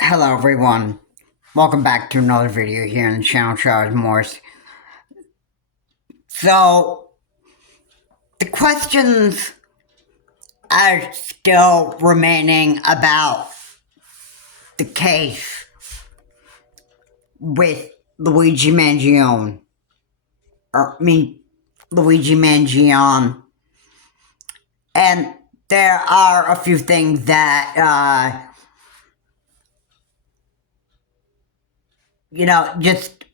Hello everyone, welcome back to another video here on the channel Charles Morse. So, the questions are still remaining about the case with Luigi Mangione, Luigi Mangione, and there are a few things that, just,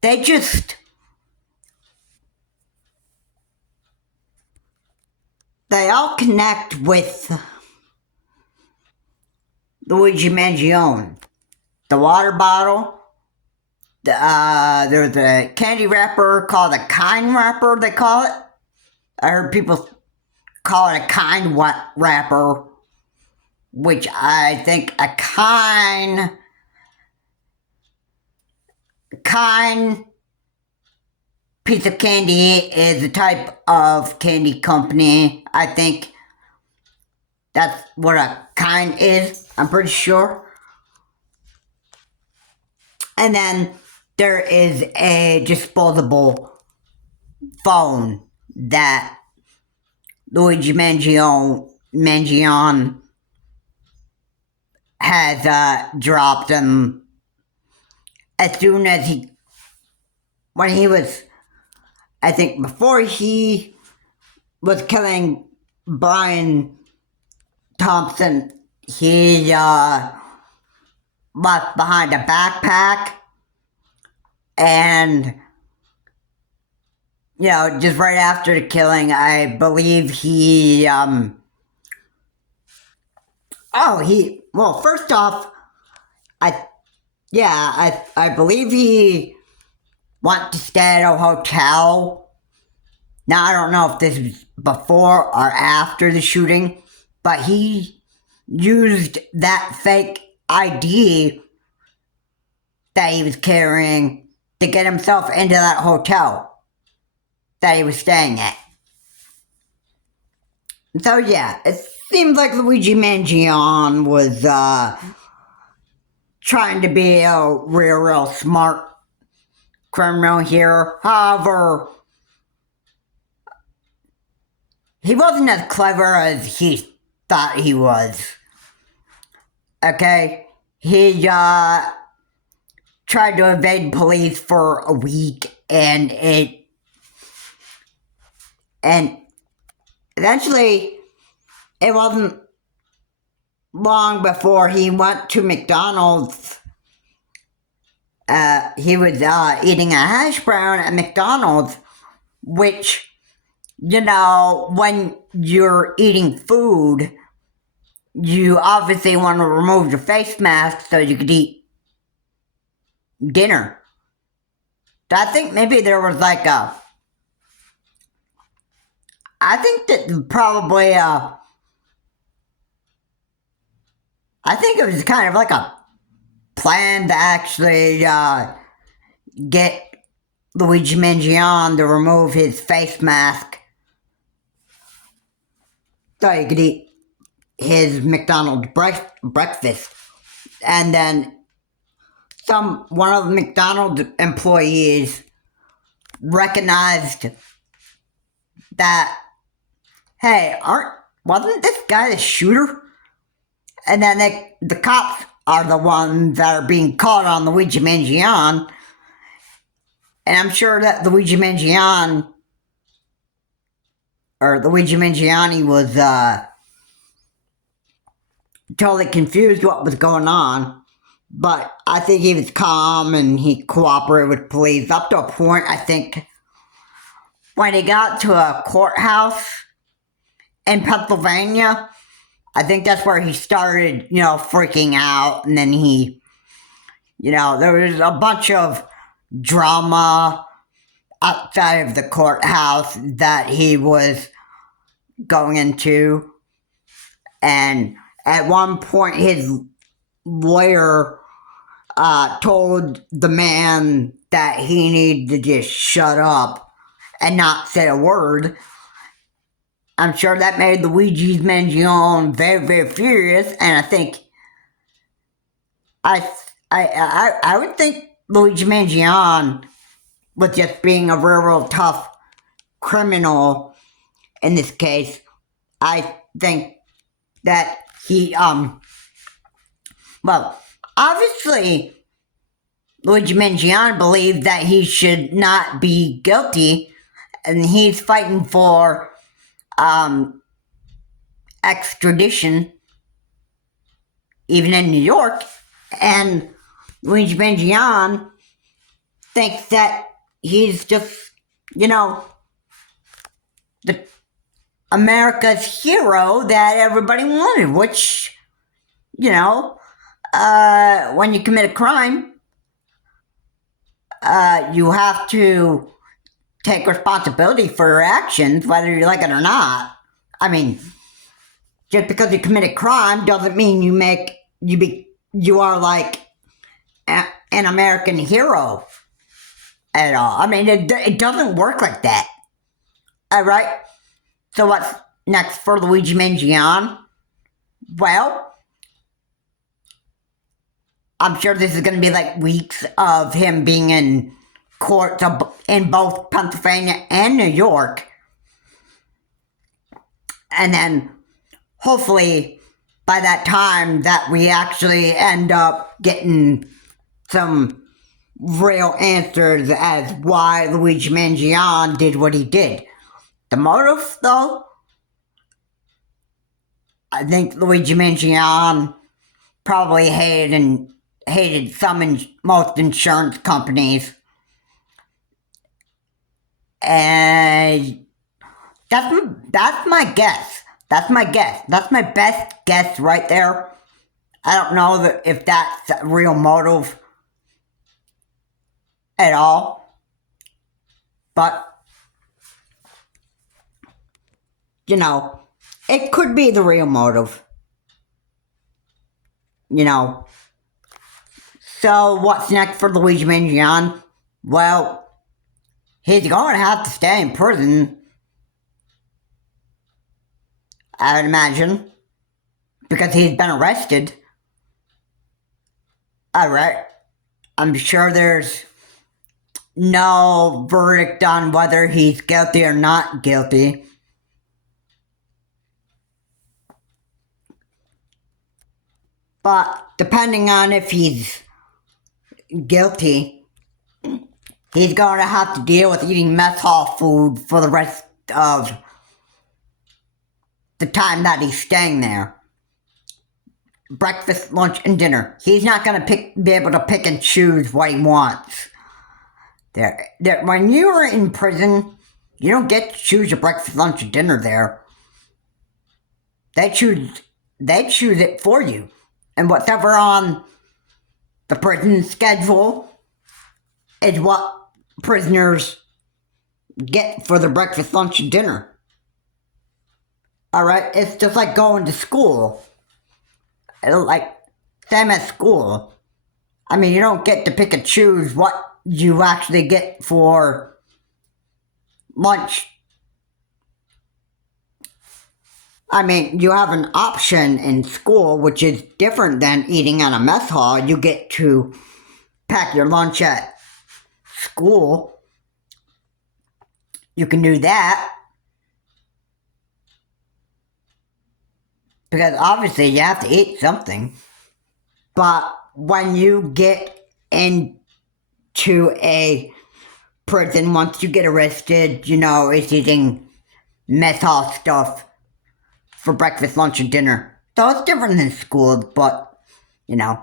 they just, they all connect with Luigi Mangione. The water bottle, there's a candy wrapper called a kind wrapper, they call it. I heard people call it a kind wrapper, which I think a kind piece of candy is a type of candy company. I think that's what a kind is, I'm pretty sure. And then there is a disposable phone that Luigi Mangione has dropped him as soon as when he was, I think before he was killing Brian Thompson, he left behind a backpack, and just right after the killing, I believe first off, I believe he went to stay at a hotel. Now, I don't know if this was before or after the shooting, but he used that fake ID that he was carrying to get himself into that hotel that he was staying at. So yeah, it seems like Luigi Mangione was trying to be a real smart criminal here. However, he wasn't as clever as he thought he was. Okay? He tried to evade police for a week, and eventually it wasn't long before he went to McDonald's. He was eating a hash brown at McDonald's, which, when you're eating food, you obviously want to remove your face mask so you could eat dinner. I think maybe there was I think that probably, I think it was kind of like a plan to actually get Luigi Mangione to remove his face mask so he could eat his McDonald's breakfast. And then one of the McDonald's employees recognized that, hey, wasn't this guy the shooter? And then the cops are the ones that are being caught on Luigi Mangione. And I'm sure that Luigi Mangione was totally confused what was going on. But I think he was calm and he cooperated with police up to a point, I think, when he got to a courthouse in Pennsylvania. I think that's where he started, freaking out, and then there was a bunch of drama outside of the courthouse that he was going into, and at one point his lawyer told the man that he needed to just shut up and not say a word. I'm sure that made Luigi's Mangione very, very furious, and I think I would think Luigi Mangione was just being a real tough criminal in this case. I think that he well, obviously Luigi Mangione believed that he should not be guilty, and he's fighting for extradition, even in New York. And Luigi Mangione thinks that he's just, the America's hero that everybody wanted, which, when you commit a crime, you have to take responsibility for your actions, whether you like it or not. I mean, just because you commit a crime doesn't mean you are like an American hero at all. I mean, it doesn't work like that. All right. So what's next for Luigi Mangione? Well, I'm sure this is going to be like weeks of him being in courts in both Pennsylvania and New York. And then hopefully by that time that we actually end up getting some real answers as why Luigi Mangione did what he did. The motive, though, I think Luigi Mangione probably hated most insurance companies. And that's my guess. That's my guess. That's my best guess right there. I don't know if that's a real motive at all. But, it could be the real motive. So what's next for Luigi Mangione? Well, he's going to have to stay in prison, I would imagine, because he's been arrested. Alright, I'm sure there's no verdict on whether he's guilty or not guilty. But depending on if he's guilty, he's going to have to deal with eating mess hall food for the rest of the time that he's staying there. Breakfast, lunch, and dinner. He's not going to be able to pick and choose what he wants. When you're in prison, you don't get to choose your breakfast, lunch, and dinner there. They choose it for you. And whatever on the prison schedule is what prisoners get for their breakfast, lunch, and dinner. Alright? It's just like going to school. Like, same as school. I mean, you don't get to pick and choose what you actually get for lunch. I mean, you have an option in school, which is different than eating at a mess hall. You get to pack your lunch at school. You can do that. Because obviously you have to eat something. But when you get into a prison, once you get arrested, it's eating mess hall stuff for breakfast, lunch, and dinner. So it's different than school, but, and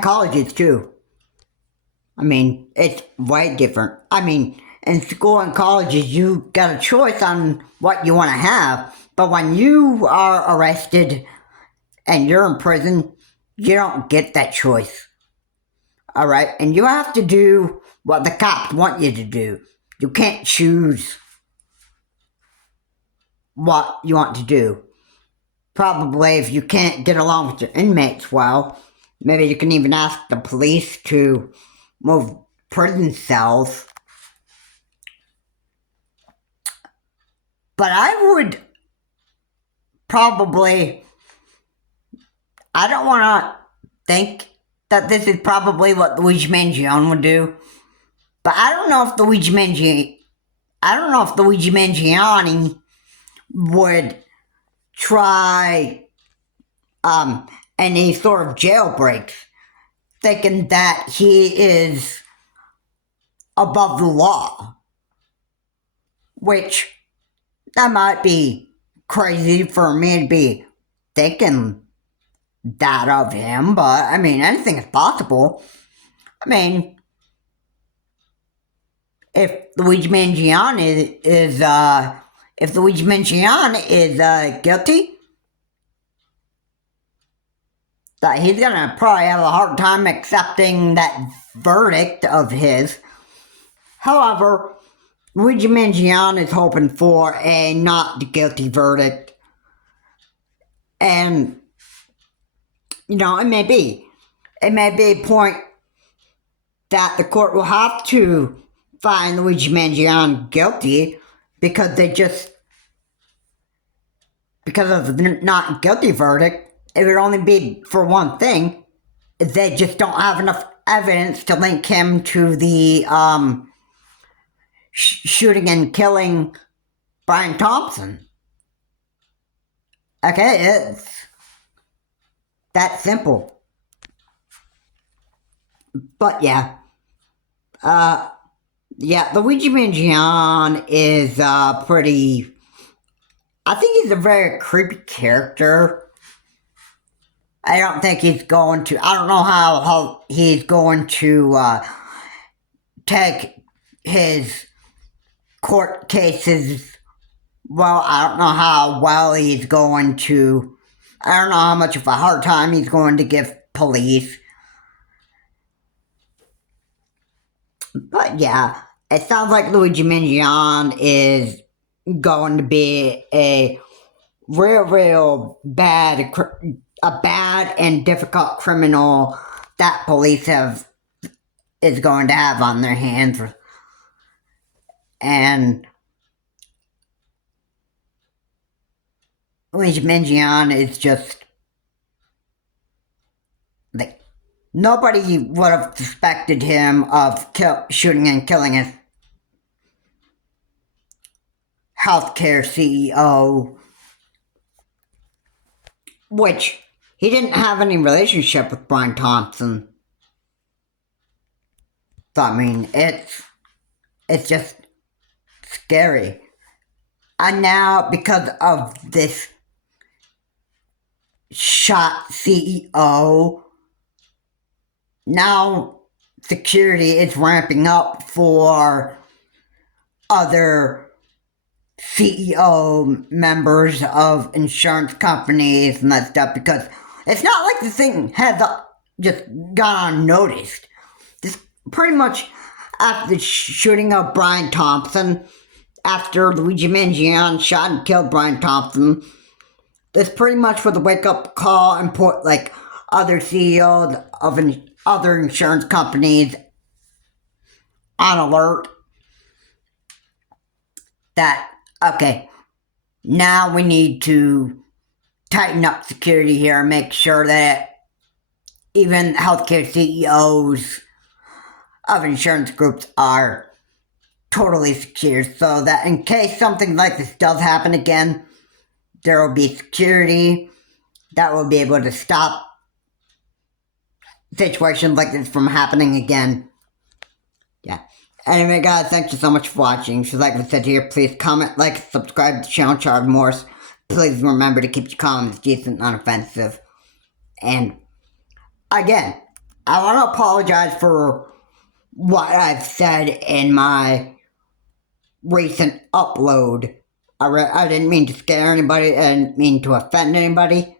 colleges too. I mean, it's way different. I mean, in school and colleges, you got a choice on what you want to have. But when you are arrested and you're in prison, you don't get that choice. Alright? And you have to do what the cops want you to do. You can't choose what you want to do. Probably if you can't get along with your inmates well, maybe you can even ask the police to move prison cells. But I would probably, I don't want to think that this is probably what Luigi Mangione would do, but I don't know if Luigi Mangione would try any sort of jailbreaks, thinking that he is above the law, which that might be crazy for me to be thinking that of him, but I mean, anything is possible. I mean, if Luigi Mangione is guilty, that he's gonna probably have a hard time accepting that verdict of his. However, Luigi Mangione is hoping for a not guilty verdict, and you know, it may be a point that the court will have to find Luigi Mangione guilty because of the not guilty verdict. It would only be for one thing. They just don't have enough evidence to link him to the shooting and killing Brian Thompson. Okay, it's that simple. But yeah, Luigi Mangione is pretty. I think he's a very creepy character. I don't think he's going to. I don't know how he's going to take his court cases. Well, I don't know how well he's going to. I don't know how much of a hard time he's going to give police. But yeah, it sounds like Luigi Mangione is going to be a real bad and difficult criminal that police is going to have on their hands. And Luigi Mangione is just like, nobody would have suspected him of shooting and killing a healthcare CEO, which he didn't have any relationship with Brian Thompson. So, I mean, it's just scary. And now, because of this shot CEO, now security is ramping up for other CEO members of insurance companies and that stuff, because it's not like the thing has just gone unnoticed. This pretty much after the shooting of Brian Thompson, after Luigi Mangione shot and killed Brian Thompson, this pretty much was a wake-up call and put like other CEOs of other insurance companies on alert that, okay, now we need to tighten up security here and make sure that even healthcare CEOs of insurance groups are totally secure, so that in case something like this does happen again, there will be security that will be able to stop situations like this from happening again. Yeah. Anyway, guys, thank you so much for watching. So like I said here, please comment, like, subscribe to the channel, Charles Morse. Please remember to keep your comments decent and unoffensive. And again, I want to apologize for what I've said in my recent upload. I didn't mean to scare anybody. I didn't mean to offend anybody.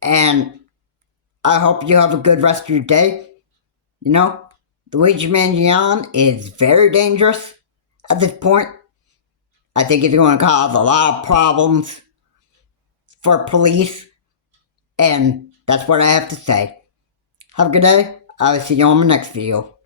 And I hope you have a good rest of your day. You know, Luigi Mangione is very dangerous at this point. I think he's going to cause a lot of problems for police. And that's what I have to say. Have a good day. I will see you on my next video.